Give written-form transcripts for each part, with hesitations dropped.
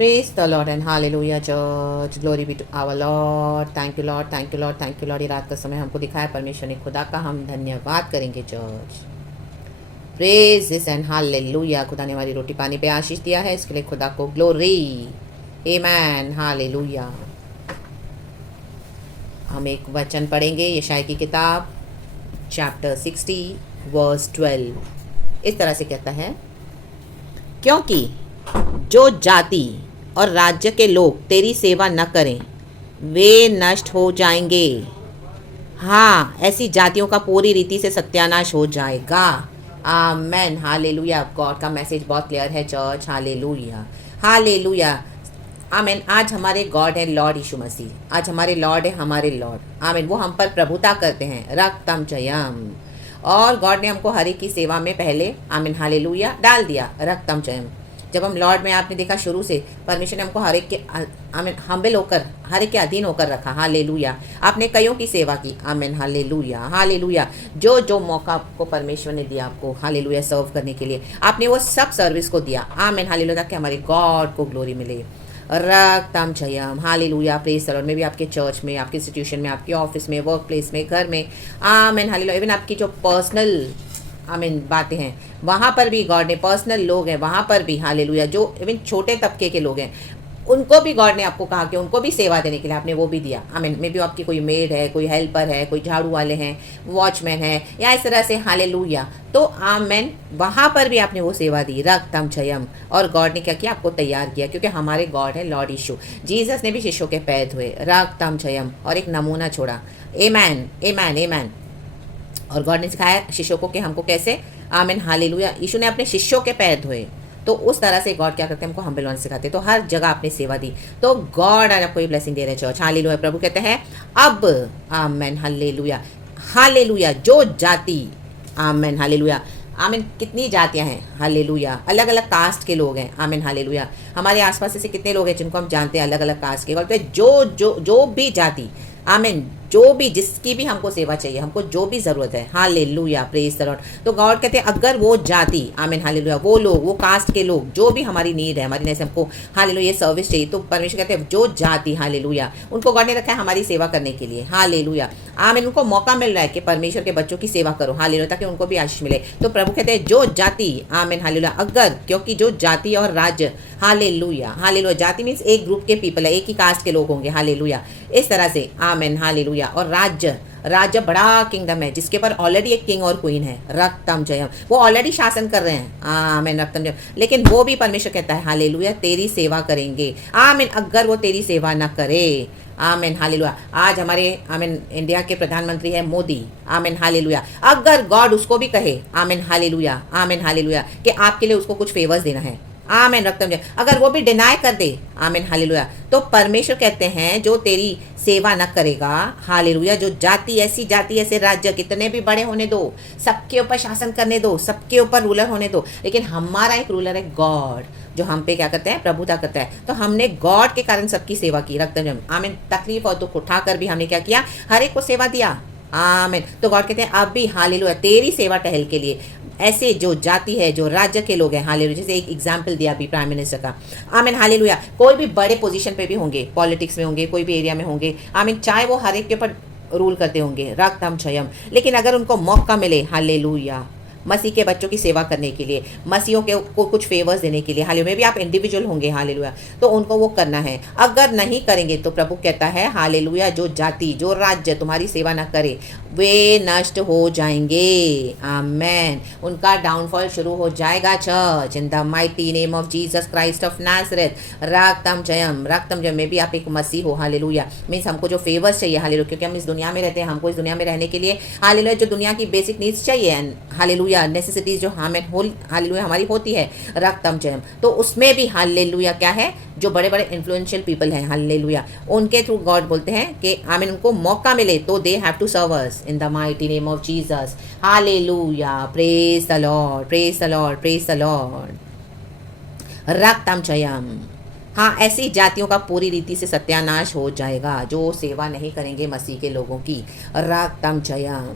Praise the Lord and hallelujah church. Glory be to our Lord. Thank you Lord, thank you Lord, thank you Lord. ये रात का समय हमको दिखाया परमेश्वर ने, खुदा का हम धन्यवाद करेंगे church. Praise this and hallelujah. खुदा ने हमारी रोटी पानी पे आशीष दिया है, इसके लिए खुदा को ग्लोरी. आमेन. हालेलुया. हम एक वचन पढ़ेंगे यशायाह की किताब चैप्टर 60 वर्स 12. इस तरह से कहता है, क्योंकि जो जाति और राज्य के लोग तेरी सेवा न करें वे नष्ट हो जाएंगे. हाँ, ऐसी जातियों का पूरी रीति से सत्यानाश हो जाएगा. आमेन. हालेलुया. गॉड का मैसेज बहुत क्लियर है चर्च. Hallelujah, hallelujah. आमेन. आज हमारे गॉड है लॉर्ड यीशु मसीह. आज हमारे लॉर्ड है हमारे लॉर्ड. आमेन. वो हम पर प्रभुता करते हैं. रक्तम जयम. और गॉड ने हमको हर एक की सेवा में पहले आमीन हालेलुया डाल दिया. रक्तम जयम. जब हम लॉर्ड में आपने देखा शुरू से परमेश्वर ने हमको हर एक के आमीन हम्बल होकर हर एक के अधीन होकर रखा. हालेलुया. आपने कईयों की सेवा की. आमीन हालेलुया, हालेलुया. जो जो मौका आपको परमेश्वर ने दिया आपको हालेलुया सर्व करने के लिए, आपने वो सब सर्विस को दिया. आमीन हालेलुया, ताकि हमारे गॉड को ग्लोरी मिले. रक्तम जयम. हालेलुया. Praise the Lord. में भी आपके चर्च में, आपके इंस्टीट्यूशन में, आपके ऑफिस में, वर्क प्लेस में, घर में. आमीन हालेलुया. इवन आपकी जो पर्सनल आमीन बातें हैं वहाँ पर भी गॉड ने, पर्सनल लोग हैं वहाँ पर भी हालेलुया, जो इवन छोटे तबके के लोग हैं उनको भी गॉड ने आपको कहा कि उनको भी सेवा देने के लिए आपने वो भी दिया. आमीन. मे भी आपकी कोई मेड है, कोई हेल्पर है, कोई झाड़ू वाले हैं, वॉचमैन है, या इस तरह से हालेलुया. तो आमीन वहाँ पर भी आपने वो सेवा दी. रक्तम जयम. और गॉड ने क्या किया, आपको तैयार किया, क्योंकि हमारे गॉड है लॉर्ड यीशु. जीसस ने भी शिष्यों के पैर धोए. रक्तम जयम. और एक नमूना छोड़ा. आमेन, आमेन, आमेन. और गॉड ने सिखाया शिष्यों को कि हमको कैसे आमीन हालेलुया यीशु ने अपने शिष्यों के पैर धोए. तो उस तरह से गॉड क्या करते हैं, हमको हम्बल होना सिखाते हैं. तो हर जगह आपने सेवा दी. तो गॉड आज आपको ये ब्लेसिंग दे रहे हैं चर्च. हालेलुया. प्रभु कहते हैं अब आमीन हालेलुया, हालेलुया. जो जाति आमीन हालेलुया. आमीन. कितनी जातियां हैं हालेलुया, अलग अलग कास्ट के लोग हैं. आमीन हालेलुया. हमारे आसपास ऐसे कितने लोग हैं जिनको हम जानते हैं अलग अलग कास्ट के. बोलते हैं जो जो जो भी जाति आमीन, जो भी जिसकी भी हमको सेवा चाहिए, हमको जो भी ज़रूरत है हालेलुया. Praise the lord. तो गॉड कहते हैं अगर वो जाति आमीन हालेलुया, वो लोग, वो कास्ट के लोग, जो भी हमारी नीड है, हमारी जैसे हमको हालेलुया ये सर्विस चाहिए, तो परमेश्वर कहते हैं जो जाति हालेलुया उनको गॉड ने रखा है हमारी सेवा करने के लिए. हालेलुया. आमीन. उनको मौका मिल रहा है कि परमेश्वर के बच्चों की सेवा करो हालेलुया, ताकि उनको भी आशीष मिले. तो प्रभु कहते हैं जो जाति आमीन हालेलुया, अगर, क्योंकि जो जाति और राज्य हालेलुया, हालेलुया. जाति मीन्स एक ग्रुप के पीपल है, एक ही कास्ट के लोग होंगे हालेलुया. इस तरह से आमीन हालेलुया. और राज्य, राज्य बड़ा किंगडम है जिसके ऊपर ऑलरेडी एक किंग और क्वीन है. रक्तम जयम. वो ऑलरेडी शासन कर रहे हैं. आमीन. रक्तम जयम. लेकिन वो भी परमेश्वर कहता है हालेलुया तेरी सेवा करेंगे. आमीन. अगर वो तेरी सेवा ना करे आमीन हालेलुया. आज हमारे आमीन इंडिया के प्रधानमंत्री है मोदी. आमीन हालेलुया. अगर गॉड उसको भी कहे आमीन हालेलुया, आमीन हालेलुया, कि आपके लिए उसको कुछ फेवर्स देना है आमीन रक्तम जय, अगर वो भी डिनाई कर दे आमीन हालेलुया, तो परमेश्वर कहते हैं जो तेरी सेवा न करेगा हालेलुया, जो जाति, ऐसी जाति, ऐसे राज्य कितने भी बड़े होने दो, सबके ऊपर शासन करने दो, सबके ऊपर रूलर होने दो, लेकिन हमारा एक रूलर है गॉड, जो हम पे क्या करते हैं, प्रभुता करता है. तो हमने गॉड के कारण सबकी सेवा की. रक्तम जय आमीन. तकलीफ और दुख उठाकर भी हमने क्या किया, हर एक को सेवा दिया. आमीन. तो गॉड कहते हैं अब भी हालेलुया तेरी सेवा टहल के लिए ऐसे जो जाति है, जो राज्य के लोग हैं हालेलुया, जैसे एक एग्जाम्पल दिया अभी प्राइम मिनिस्टर का. आमीन हालेलुया. कोई भी बड़े पोजीशन पे भी होंगे, पॉलिटिक्स में होंगे, कोई भी एरिया में होंगे आमीन, चाहे वो हर एक के ऊपर रूल करते होंगे रक्तम जयम, लेकिन अगर उनको मौका मिले हालेलुया मसीह के बच्चों की सेवा करने के लिए, मसीहों के को कुछ फेवर्स देने के लिए हालेलुया, में भी आप इंडिविजुअल होंगे हालेलुया, तो उनको वो करना है. अगर नहीं करेंगे तो प्रभु कहता है हालेलुया जो जाति, जो राज्य तुम्हारी सेवा ना करे वे नष्ट हो जाएंगे. आमेन. उनका डाउनफॉल शुरू हो जाएगा church in the mighty name of Jesus Christ of Nazareth. रक्तम जयम. रक्तम जयम में भी आप एक मसीह हो हालेलुया. मीन्स हमको जो फेवर्स चाहिए हालेलुया, क्योंकि हम इस दुनिया में रहते हैं, हमको इस दुनिया में रहने के लिए हालेलुया जो दुनिया की बेसिक नीड्स चाहिए हालेलुया, नेसेसिटीज जो हमें हालेलुया हमारी होती है रक्तम जयम, तो उसमें भी हालेलुया क्या है, जो बड़े बड़े इन्फ्लुएंशियल पीपल हैं हालेलुया, उनके थ्रू गॉड बोलते हैं कि आमीन उनको मौका मिले तो they have to serve us in the mighty name of Jesus. Hallelujah. Praise the lord, praise the lord, praise the lord. रक्तम जयम. हाँ, ऐसी जातियों का पूरी रीति से सत्यानाश हो जाएगा जो सेवा नहीं करेंगे मसीह के लोगों की. रक्तम जयम,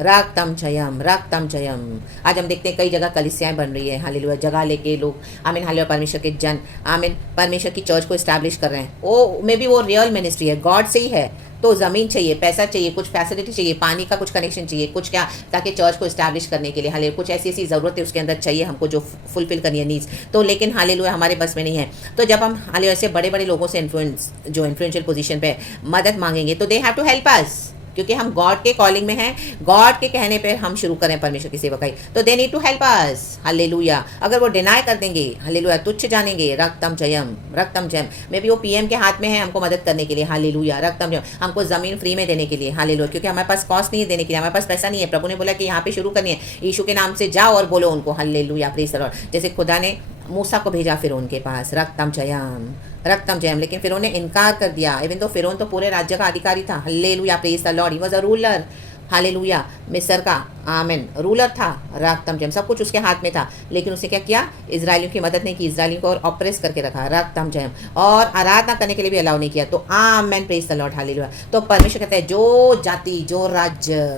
रक्तम जयम, रक्तम जयम। आज हम देखते हैं कई जगह कलीसियाएं बन रही है, हालेलुया, जगह लेके लोग आमीन हालेलुया परमेश्वर के जन आमीन परमेश्वर की चर्च को इस्टेब्लिश कर रहे हैं। वो मे बी वो रियल मिनिस्ट्री है, गॉड से ही है, तो ज़मीन चाहिए, पैसा चाहिए, कुछ फैसिलिटी चाहिए, पानी का कुछ कनेक्शन चाहिए, कुछ क्या, ताकि चर्च को इस्टेब्लिश करने के लिए हालेलुया कुछ ऐसी ऐसी ज़रूरत है उसके अंदर चाहिए हमको जो फुलफिल करनी है नीड्स, तो लेकिन हालेलुया हमारे बस में नहीं है। तो जब हम हालेलुया ऐसे बड़े बड़े लोगों से जो इन्फ्लुएंशियल पोजीशन पे मदद मांगेंगे तो they have to help us, क्योंकि हम गॉड के कॉलिंग में हैं, गॉड के कहने पे हम शुरू करें परमेश्वर की सेवकाई, तो they need to help us, hallelujah. अगर वो डिनाई कर देंगे, हालेलुया, तुच्छ जानेंगे, रक्तम जयम, रक्तम जयम। मे बी वो पीएम के हाथ में है हमको मदद करने के लिए, हालेलुया, रक्तम जयम, हमको ज़मीन फ्री में देने के लिए, हालेलुया, क्योंकि हमारे पास कॉस्ट नहीं है देने के लिए, हमारे पास पैसा नहीं है। प्रभु ने बोला कि यहाँ पे शुरू करनी है, यीशु के नाम से जाओ और बोलो उनको, हालेलुया, प्रेज़ द लॉर्ड। जैसे खुदा ने मूसा को भेजा फिरौन के पास, रक्तम जयम, रक्तम जयम, लेकिन फिरौन ने इनकार कर दिया। इवन तो फिरौन तो पूरे राज्य का अधिकारी था, hallelujah, praise the Lord, he was a ruler, hallelujah, मिस्र का आमीन रूलर था, रक्तम जयम, सब कुछ उसके हाथ में था, लेकिन उसने क्या किया, इजरायलियों की मदद नहीं की, इजरायलियों को और ऑपरेस करके रखा, रक्तम जयम, और आराधना करने के लिए भी अलाउ नहीं किया। तो आमीन, प्रेज़ द लॉर्ड, हालेलुया। तो परमेश्वर कहते हैं जो जाति जो राज्य,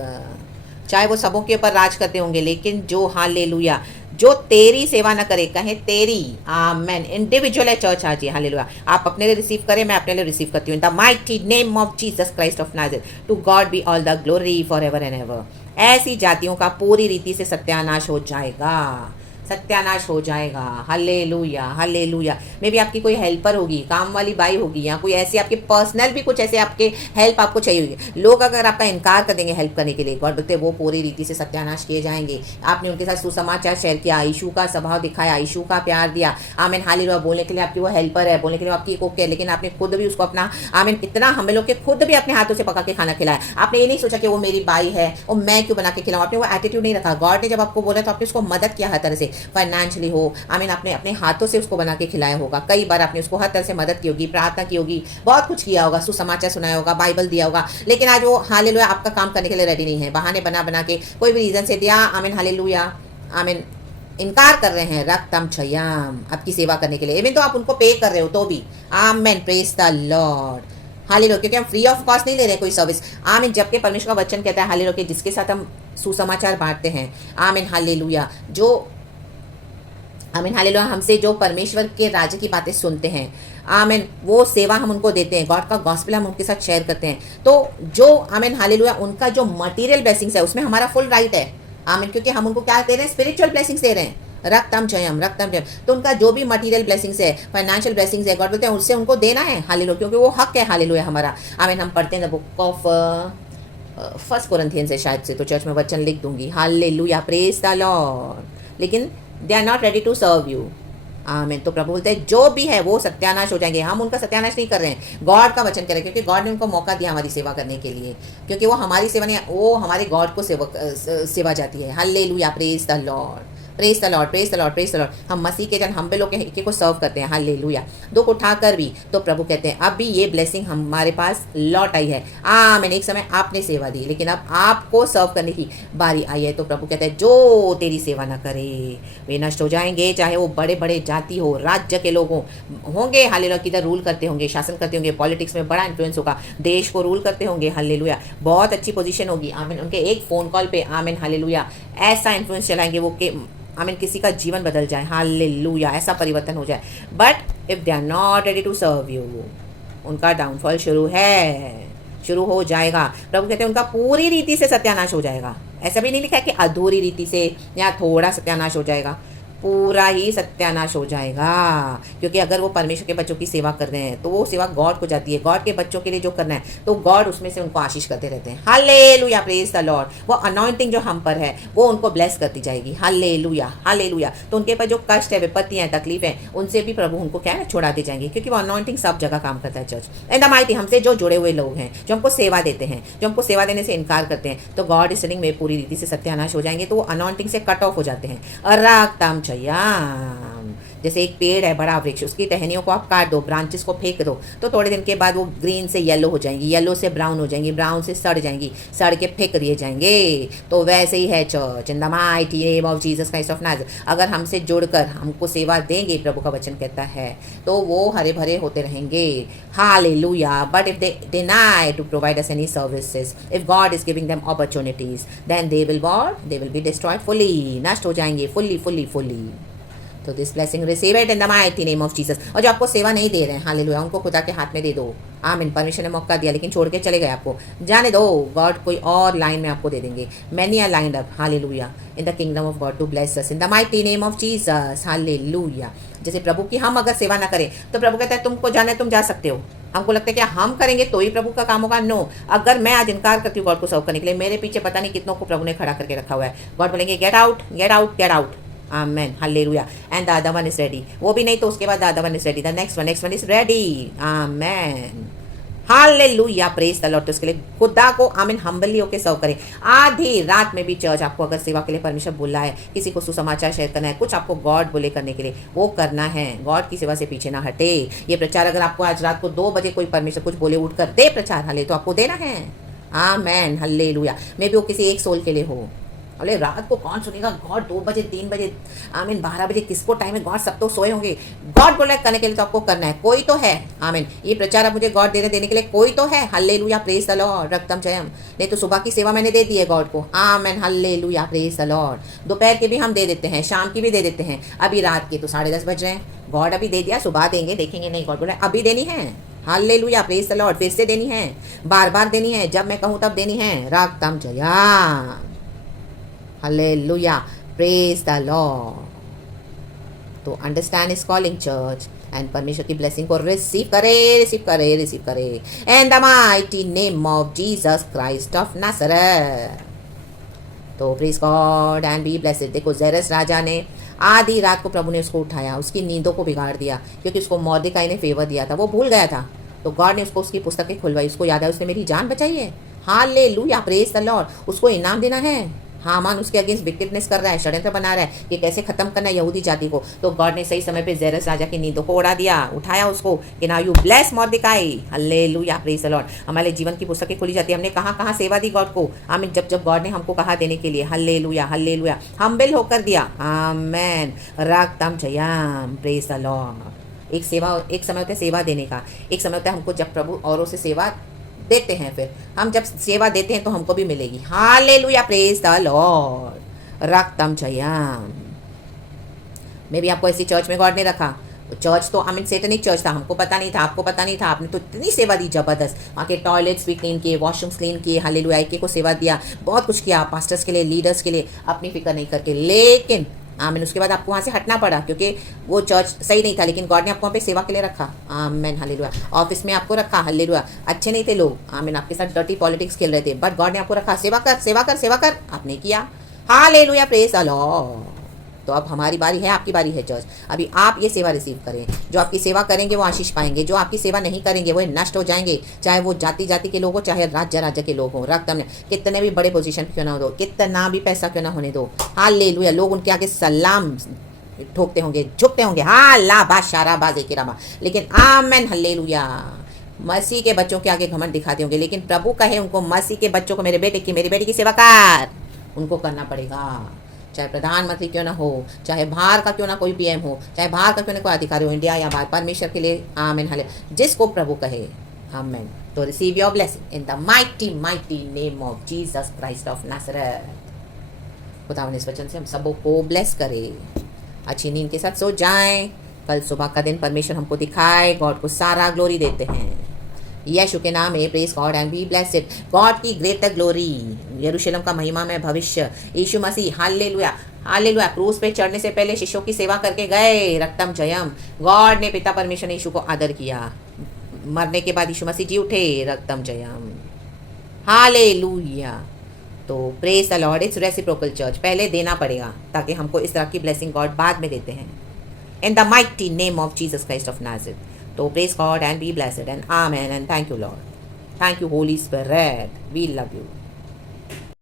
चाहे वो सबों के ऊपर राज करते होंगे, लेकिन जो हालेलुया जो तेरी सेवा न करे, कहे तेरी, आमेन, इंडिविजुअल है चर्च आज, हालेलुया। आप अपने लिए रिसीव करें, मैं अपने लिए रिसीव करती हूँ, in the mighty name of Jesus Christ of Nazareth, to God be all the glory for ever and ever. ऐसी जातियों का पूरी रीति से सत्यानाश हो जाएगा, सत्यानाश हो जाएगा, हालेलुया, हालेलुया। मे भी आपकी कोई हेल्पर होगी, काम वाली बाई होगी, या कोई ऐसी आपके पर्सनल भी कुछ ऐसे आपके हेल्प आपको चाहिए होगी, लोग अगर आपका इनकार कर देंगे हेल्प करने के लिए, गॉड बोलते वो पूरी रीति से सत्यानाश किए जाएंगे। आपने उनके साथ सुसमाचार शेयर किया, यीशु का स्वभाव दिखाया, यीशु का प्यार दिया, आमीन, हालेलुया, बोलने के लिए आपकी वो हेल्पर है, बोलने के लिए आपकी कुक है, लेकिन आपने खुद भी उसको अपना आमीन इतना हम लोग के खुद भी अपने हाथों से पका के खाना खिलाया। आपने ये नहीं सोचा कि वो मेरी बाई है और मैं क्यों बना के खिलाऊं, आपने वो एटीट्यूड नहीं रखा। गॉड ने जब आपको बोला तो आपने उसको मदद किया हर तरह से, फाइनेंशियली हो, आमीन, आपने अपने हाथों से उसको बना के खिलाया होगा, कई बार आपने उसको हर तरह से मदद की होगी, प्रार्थना की होगी, बहुत कुछ किया होगा, सुसमाचार सुनाया होगा, बाइबल दिया होगा, लेकिन आज वो हालेलुया आपका काम करने के लिए रेडी नहीं है, बहाने बना बना के कोई भी रीजन से दिया, आमीन, हालेलुया, आमीन, इनकार कर रहे हैं, रक्तम जयम, आपकी सेवा करने के लिए, इवन तो आप उनको पे कर रहे हो तो भी, आमीन, प्रेज द लॉर्ड, हालेलुया, क्योंकि हम फ्री ऑफ कॉस्ट नहीं ले रहे कोई सर्विस, आमीन। जबकि परमेश्वर का वचन कहता है हालेलुया कि जिसके साथ हम सुसमाचार बांटते हैं, आमीन, हालेलुया, जो आमीन, हालेलुया, हमसे जो परमेश्वर के राज्य की बातें सुनते हैं, आमीन, वो सेवा हम उनको देते हैं, गॉड का गॉस्पेल हम उनके साथ शेयर करते हैं, तो जो आमीन, हालेलुया, उनका जो मटेरियल ब्लेसिंग्स है उसमें हमारा फुल राइट है, आमीन, क्योंकि हम उनको क्या दे रहे हैं, स्पिरिचुअल ब्लेसिंग्स दे रहे हैं, रक्तम जयम, रक्तम जयम। तो उनका जो भी मटेरियल ब्लेसिंग्स है, फाइनेंशियल ब्लेसिंग्स है, गॉड बोलते हैं उससे उनको देना है, हालेलुया, क्योंकि वो हक है, हालेलुया, हमारा, आमीन। हम पढ़ते हैं द बुक ऑफ फर्स्ट कोरिन्थियंस से शायद से, तो चर्च में वचन लिख दूंगी, हालेलुया, प्रेज द लॉर्ड, लेकिन they are not ready to serve you, amen. तो प्रभु बोलते हैं जो भी है वो सत्यानाश हो जाएंगे, हम उनका सत्यानाश नहीं कर रहे हैं, गॉड का वचन कर रहे हैं, क्योंकि गॉड ने उनको मौका दिया हमारी सेवा करने के लिए, क्योंकि वो हमारी सेवा नहीं, वो हमारे गॉड को सेवा जाती है, hallelujah, praise the lord, praise the lord, praise the lord, praise the Lord. हम मसीह के जन, हम भी लोग के एक को सर्व करते हैं, हालेलुया, दुख उठाकर भी। तो प्रभु कहते हैं अब भी ये ब्लेसिंग हमारे पास लौट आई है, आमीन। एक समय आपने सेवा दी, लेकिन अब आपको सर्व करने की बारी आई है। तो प्रभु कहते हैं जो तेरी सेवा न करे वे नष्ट हो जाएंगे, चाहे वो बड़े बड़े जाति हो, राज्य के लोग होंगे, हालेलुया, किधर रूल करते होंगे, शासन करते होंगे, पॉलिटिक्स में बड़ा इन्फ्लुएंस होगा, देश को रूल करते होंगे, हालेलुया, बहुत अच्छी पोजीशन होगी, आमीन। उनके एक फ़ोन कॉल पे, आमीन, हालेलुया, ऐसा इन्फ्लुएंस चलाएंगे वो कि आमीन किसी का जीवन बदल जाए, हालेलुया, ऐसा परिवर्तन हो जाए। But if they are not ready to serve you, उनका डाउनफॉल शुरू है, शुरू हो जाएगा। प्रभु कहते हैं उनका पूरी रीति से सत्यानाश हो जाएगा। ऐसा भी नहीं लिखा है कि अधूरी रीति से या थोड़ा सत्यानाश हो जाएगा, पूरा ही सत्यानाश हो जाएगा। क्योंकि अगर वो परमेश्वर के बच्चों की सेवा कर रहे हैं तो वो सेवा गॉड को जाती है, गॉड के बच्चों के लिए जो करना है तो गॉड उसमें से उनको आशीष करते रहते हैं, हालेलुया, प्रेज द लॉर्ड। वो अनॉइंटिंग जो हम पर है वो उनको ब्लेस करती जाएगी, हालेलुया, हालेलुया। तो उनके पास जो कष्ट है, विपत्तियाँ, तकलीफ है, उनसे भी प्रभु उनको क्या है छोड़ा दे जाएंगे, क्योंकि वो अनॉइंटिंग सब जगह काम करता है। चर्च एंड द माइटी, हमसे जो जुड़े हुए लोग हैं, जो हमको सेवा देते हैं, जो हमको सेवा देने से इनकार करते हैं, तो गॉड इस में पूरी रीति से सत्यानाश हो जाएंगे, तो वो अनॉइंटिंग से कट ऑफ हो जाते हैं। रक्तम जयम, जैसे एक पेड़ है बड़ा वृक्ष, उसकी टहनियों को आप काट दो, ब्रांचेस को फेंक दो, तो थोड़े दिन के बाद वो ग्रीन से येलो हो जाएंगी, येलो से ब्राउन हो जाएंगी, ब्राउन से सड़ जाएंगी, सड़ के फेंक दिए जाएंगे। तो वैसे ही है church in the mighty name of Jesus Christ of Nazareth. अगर हमसे जुड़कर हमको सेवा देंगे, प्रभु का वचन कहता है, तो वो हरे भरे होते रहेंगे। Hallelujah. But if they deny to provide us any services, if God is giving them opportunities, then they will be destroyed fully, नष्ट हो जाएंगे फुली फुली फुली। तो this blessing receive it in the mighty name of Jesus. और जो आपको सेवा नहीं दे रहे हैं, हालेलुया, उनको खुदा के हाथ में दे दो। आमीन। परमेश्वर ने मौका दिया लेकिन छोड़ के चले गए, आपको जाने दो। गॉड कोई और लाइन में आपको दे देंगे। Many are lined up, hallelujah, in the kingdom of God to bless us in the mighty name of Jesus, hallelujah. जैसे प्रभु की हम अगर सेवा ना करें तो प्रभु कहता है तुमको जाने तुम जा सकते हो। हमको लगता है कि हम करेंगे तो ही प्रभु का काम होगा। नो, अगर मैं आज इनकार करती हूँ गॉड को सर्व करने के लिए, मेरे पीछे पता नहीं कितनों को प्रभु ने खड़ा करके रखा हुआ है। गॉड बोलेंगे get out get out get out. Amen, hallelujah. And the other one is ready. वो भी नहीं तो उसके बाद the other one is ready, the next one is ready. Amen, hallelujah, praise the lord. तो उसके लिए खुदा को आमीन हम्बली होकर सर्व करें। आधी रात में भी चर्च आपको अगर सेवा के लिए परमेश्वर बोला है, किसी को सुसमाचार शेयर करना है, कुछ आपको गॉड बोले करने के लिए, वो करना है। गॉड की सेवा से पीछे ना हटे। ये प्रचार अगर आपको आज रात को 2 बजे कोई परमेश्वर कुछ बोले उठ कर दे प्रचार, हाले तो आपको देना है। आमेन, हालेलुया। मे भी वो किसी एक सोल के लिए हो। अरे रात को कौन सुनेगा गॉड? 2 बजे 3 बजे आमीन 12 बजे किसको टाइम है? गॉड सब तो सोए होंगे। गॉड बोला करने के लिए तो आपको करना है। कोई तो है, आमीन। ये प्रचार अब मुझे गॉड देने के लिए कोई तो है। हालेलुया, प्रेज द लॉर्ड, रक्तम जयम। नहीं तो सुबह की सेवा मैंने दे दी है गॉड को। आमीन, हालेलुया, प्रेज द लॉर्ड। दोपहर के भी हम दे देते हैं, शाम की भी दे देते हैं। अभी रात के तो 10:30 बज रहे हैं। गॉड अभी दे दिया, सुबह देंगे, देखेंगे नहीं। गॉड बोला अभी देनी है। Hallelujah, praise the Lord. फिर से देनी है, बार बार देनी है, जब मैं कहूँ तब देनी है। रक्तम जयम, हालेलुया, प्रेज द लॉर्ड। तो understand is calling church and परमेश्वर की ब्लेसिंग को रिसीव करे and the mighty name of Jesus Christ of Nazareth. तो praise God and be blessed. देखो जेरस राजा ने आधी रात को प्रभु ने उसको उठाया, उसकी नींदों को बिगाड़ दिया, क्योंकि उसको मॉर्देकाई ने फेवर दिया था, वो भूल गया था। तो गॉड ने उसको उसकी पुस्तकें खुलवाई, उसको याद है उसने मेरी जान बचाई है। Hallelujah, praise the Lord. उसको इनाम देना है। हामान उसके अगेंस्ट विक्टिवनेस कर रहा है, षड्यंत्र बना रहा है कि कैसे खत्म करना है यहूदी जाति को। तो गॉड ने सही समय पे जेरस राजा की नींदों को उड़ा दिया, उठाया उसको कि now you bless Mordecai. Hallelujah, praise the lord. हमारे जीवन की पुस्तकें खुली जाती है। हमने कहाँ कहाँ सेवा दी गॉड को, आमीन। जब जब गॉड ने हमको कहा देने के लिए। हालेलुया, हालेलुया, हम्बल होकर दिया। आमेन, रक्तम जयम, प्रेज द लॉर्ड। एक समय होता है सेवा देने का, एक समय होता है हमको जब प्रभु औरों से सेवा देते हैं, फिर हम जब सेवा देते हैं तो हमको भी मिलेगी। हालेलुया, प्रेज द लॉर्ड, रक्तम जयम। मे भी आपको ऐसी चर्च में गॉड ने रखा। चर्च तो आमीन सेटनिक चर्च था, हमको पता नहीं था, आपको पता नहीं था। आपने तो इतनी सेवा दी जबरदस्त, वहाँ के टॉयलेट्स भी क्लीन किए, वॉशरूम्स क्लीन किए। हालेलुया, एक को सेवा दिया, बहुत कुछ किया पास्टर्स के लिए, लीडर्स के लिए, अपनी फिक्र नहीं करके। लेकिन आमीन उसके बाद आपको वहाँ से हटना पड़ा क्योंकि वो चर्च सही नहीं था, लेकिन गॉड ने आपको वहाँ पे सेवा के लिए रखा। आमीन, हालेलुया। ऑफिस में आपको रखा, हालेलुया। अच्छे नहीं थे लोग, आमीन, आपके साथ डर्टी पॉलिटिक्स खेल रहे थे, बट गॉड ने आपको रखा। सेवा कर सेवा कर सेवा कर, आपने किया। Hallelujah, praise the lord. तो अब हमारी बारी है, आपकी बारी है चर्च। अभी आप ये सेवा रिसीव करें। जो आपकी सेवा करेंगे वो आशीष पाएंगे, जो आपकी सेवा नहीं करेंगे वो नष्ट हो जाएंगे। चाहे वो जाति जाति के लोग हो, चाहे राज्य के लोग हों। रक्त में कितने भी बड़े पोजीशन क्यों ना हो दो, कितना भी पैसा क्यों ना होने दो। हालेलुया, लोग उनके आगे सलाम ठोकते होंगे, झुकते होंगे। हाँ ला बाशारा बाजे के रामा, लेकिन आमेन, हालेलुया। मसीह के बच्चों के आगे घमंड दिखाते होंगे, लेकिन प्रभु कहे उनको, मसीह के बच्चों को, मेरे बेटे की, मेरी बेटी की सेवा कर, उनको करना पड़ेगा। चाहे प्रधानमंत्री क्यों ना हो, चाहे बाहर का क्यों ना कोई पीएम हो, चाहे बाहर का क्यों ना कोई अधिकारी हो, इंडिया या बाहर, परमेश्वर के लिए। आमीन, हाले जिसको प्रभु कहे। आमीन। तो receive your blessing in the mighty name of Jesus Christ of Nazareth. खुदावन इस वचन से हम सबों को ब्लेस करे, अच्छी नींद के साथ सो जाएं। कल सुबह का दिन परमेश्वर हमको दिखाए, गॉड को सारा ग्लोरी देते हैं। यीशु के नाम में praise God and be blessed. God की ग्रेटर ग्लोरी, यरूशलेम का महिमा में भविष्य, यीशु मसीह। Hallelujah, hallelujah. क्रूस पे चढ़ने से पहले शिष्यों की सेवा करके गए, रक्तम जयम। गॉड ने, पिता परमेश्वर ने यीशु को आदर किया। मरने के बाद यीशु मसीह जी उठे, रक्तम जयम। हालेलुया। तो praise the Lord. It's reciprocal church, पहले देना पड़ेगा ताकि हमको इस तरह की ब्लेसिंग गॉड बाद में देते हैं। इन the mighty name of Jesus Christ of Nazareth. So praise God and be blessed and amen and thank you Lord. Thank you Holy Spirit. We love you.